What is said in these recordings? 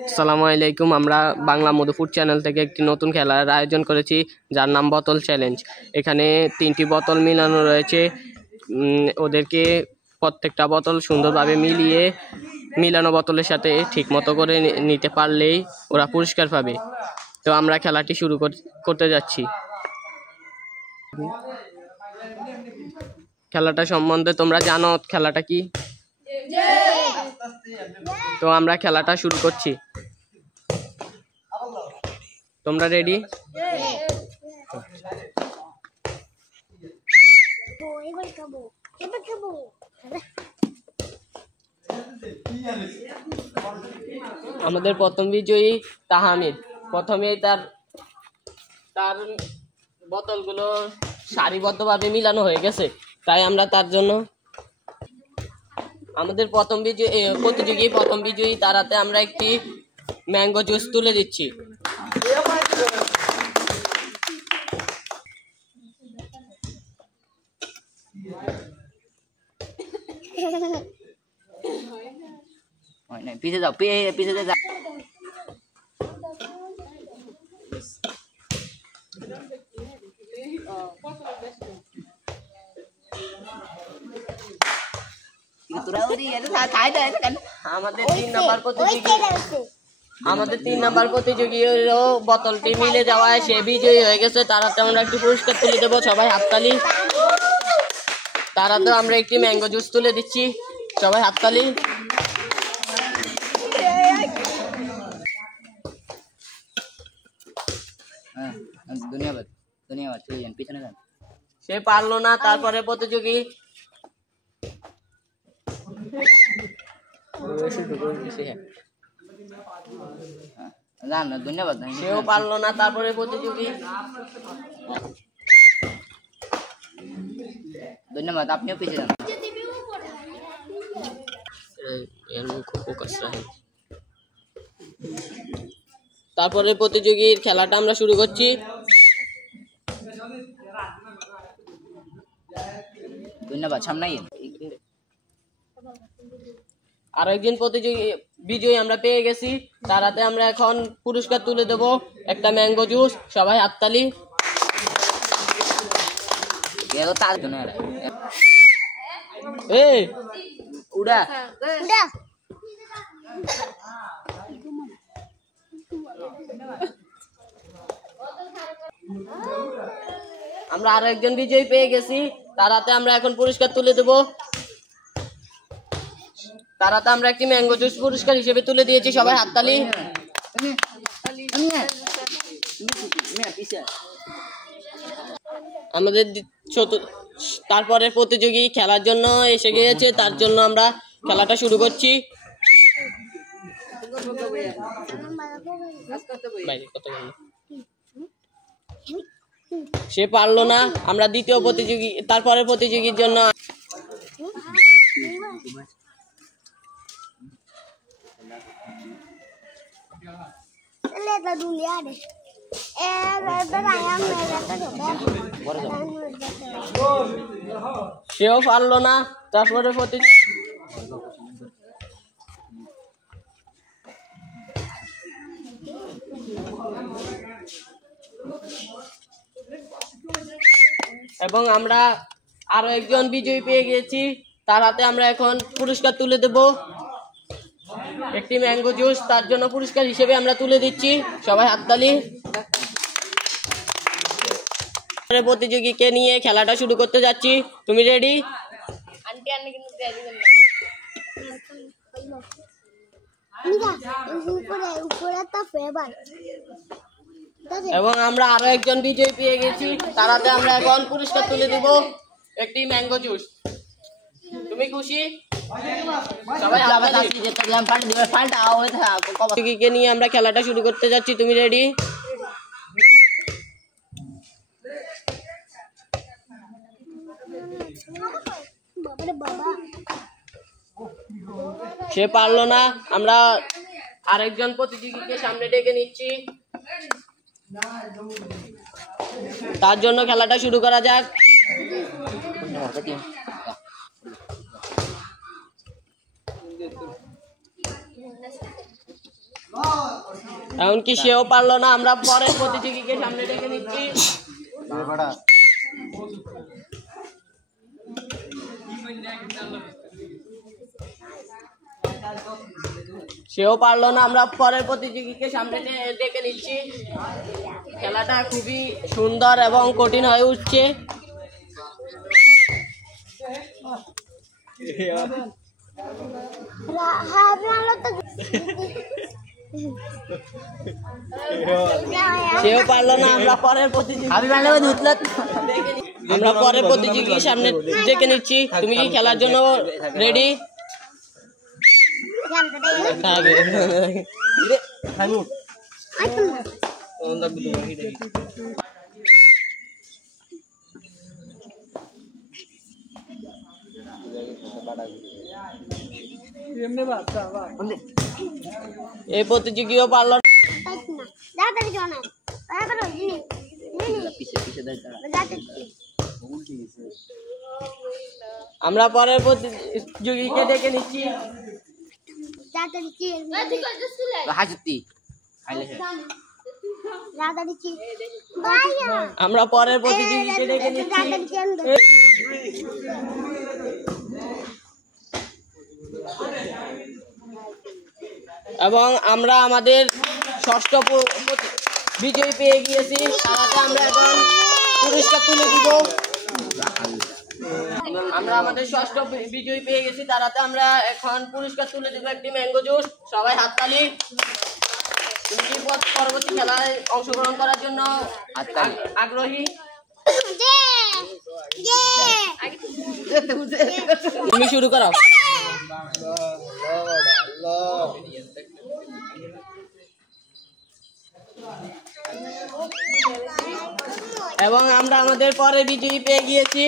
আসসালামু আলাইকুম। আমরা বাংলা মধুপুর চ্যানেল থেকে একটি নতুন খেলার আয়োজন করেছি, যার নাম বোতল চ্যালেঞ্জ। এখানে 3টি বোতল মিলানো রয়েছে। ওদেরকে প্রত্যেকটা বোতল সুন্দরভাবে মিলানো বোতলের সাথে ঠিক মতো করে নিতে পারলেই ওরা পুরস্কার পাবে। তো আমরা খেলাটি শুরু করতে যাচ্ছি। খেলাটা সম্বন্ধে তোমরা জানো খেলাটা কি? তো আমরা খেলাটা শুরু করছি। তোমরা রেডি? আমাদের প্রথম বিজয়ী তাহমিদ। প্রথমেই তার বোতলগুলো সারিবদ্ধভাবে মিলানো হয়ে গেছে, তাই আমরা তার জন্য আমাদের প্রথম বিজয়ী তার হাতে আমরা একটি ম্যাঙ্গো জুস তুলে দিচ্ছি। পিছে যাও, পিছে যাও। আমাদের 3 নাম্বার প্রতিযোগী বোতলটি মিলে যাওয়ায় সে বিজয়ী হয়ে গেছে। তার হাতে আমরা একটি পুরস্কার তুলে দেবো, সবাই হাততালি। তার হাতে আমরা একটি ম্যাঙ্গো জুস তুলে দিচ্ছি, সবাই হাততালি। ধন্যবাদ ধন্যবাদ। পিছনে যান। সে পারলো না। তারপরে প্রতিযোগী ধন্যবাদ, সেও পারলো না। তারপরে প্রতিযোগী ধন্যবাদ, আপনিও পিছিয়ে যান। তারপরে প্রতিযোগীর খেলাটা আমরা শুরু করছি। ধন্যবাদ, সামনে আরো একজন বিজয়ী আমরা পেয়ে গেছি। তার হাতে আমরা এখন পুরস্কার তুলে দেব, একটা ম্যাঙ্গো জুস, সবাই হাততালি। উড়া আমরা আরো একজন বিজয়ী পেয়ে গেছি। তার হাতে আমরা এখন পুরস্কার তুলে দেব। তার হাতে আমরা একটি ম্যাঙ্গো জুস পুরস্কার হিসেবে তুলে দিয়েছি, সবাই হাততালি। আমাদের তারপরে প্রতিযোগী খেলার জন্য এসে গিয়েছে, তার জন্য আমরা খেলাটা শুরু করছি। সে পারলো না। আমরা দ্বিতীয় তারপরে প্রতিযোগীর জন্য সেও পারলো না। তারপরে এবং আমরা আরো একজন বিজয়ী পেয়ে গেছি। তার হাতে আমরা এখন পুরস্কার তুলে দেব, একটি ম্যাঙ্গো জুস। তার জন্য পুরস্কার হিসেবে আমরা তুলে দিচ্ছি, সবাই হাততালি। প্রতিযোগীকে নিয়ে খেলাটা শুরু করতে যাচ্ছি। তুমি রেডি? এবং আমরা আরো একজন বিজয়ী পেয়ে গেছি। তার হাতে আমরা এখন পুরস্কার তুলে দিব, একটি ম্যাঙ্গো জুস। তুমি খুশি? প্রতিযোগীকে নিয়ে আমরা খেলাটা শুরু করতে যাচ্ছি। তুমি রেডি? সে পারলো না। আমরা আরেকজন প্রতিযোগীকে সামনে ডেকে নিচ্ছি, তার জন্য খেলাটা শুরু করা যাক। এমনকি সেও পারলো না, আমরা পরের প্রতিযোগীকে সামনে ডেকে নিচ্ছি। সেও পারলো না, আমরা পরের প্রতিযোগীকে সামনে ডেকে নিচ্ছি। খেলাটা খুবই সুন্দর এবং কঠিন হয়ে উঠছে। সেও পারলো না, আমরা পরের প্রতিযোগীর সামনে ডেকে নিচ্ছি। তুমি কি খেলার জন্য রেডি? এই প্রতিযোগীও পারলো না। আমরা পরের প্রতিযোগীকে ডেকে নিচ্ছি। আমরা পরের প্রতিযোগীকে ডেকে নিচ্ছি। এবং আমরা আমাদের ষষ্ঠ বিজয়ী পেয়ে গিয়েছি। তারাতে আমরা এখন পুরস্কার তুলে দিব। আমরা আমাদের ষষ্ঠ বিজয়ী পেয়ে গেছি। তারাতে আমরা এখন পুরস্কার তুলে দিব, একটি ম্যাঙ্গো জুস। সবাই হাততালি। তুমি কি পরবর্তী খেলায় অংশগ্রহণ করার জন্য আগ্রহী? তুমি শুরু করো। এবং আমরা আমাদের পরের বিজয়ী পেয়ে গিয়েছি।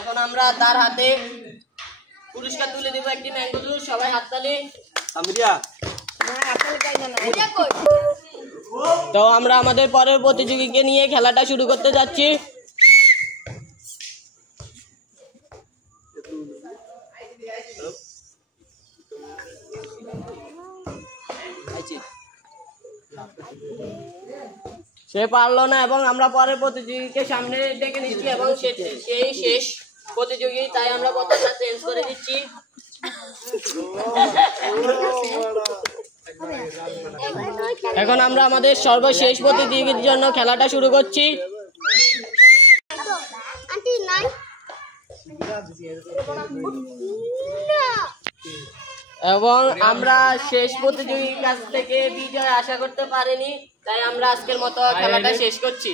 এখন আমরা তার হাতে পুরস্কার তুলে দেব, একটি ম্যাঙ্গো জুস। সবাই হাততালি। তো আমরা আমাদের পরের প্রতিযোগীকে নিয়ে খেলাটা শুরু করতে যাচ্ছি। সে পারলো না এবং আমরা পরের প্রতিযোগীকে সামনে ডেকে নিচ্ছি এবং সেই শেষ প্রতিযোগী, তাই আমরা বোতলটা চেঞ্জ করে দিচ্ছি। এখন আমরা আমাদের সর্বশেষ প্রতিযোগীর জন্য খেলাটা শুরু করছি। এবং আমরা শেষ প্রতিযোগীর কাছ থেকে বিজয় আশা করতে পারিনি, তাই আমরা আজকের মতো খেলাটা শেষ করছি।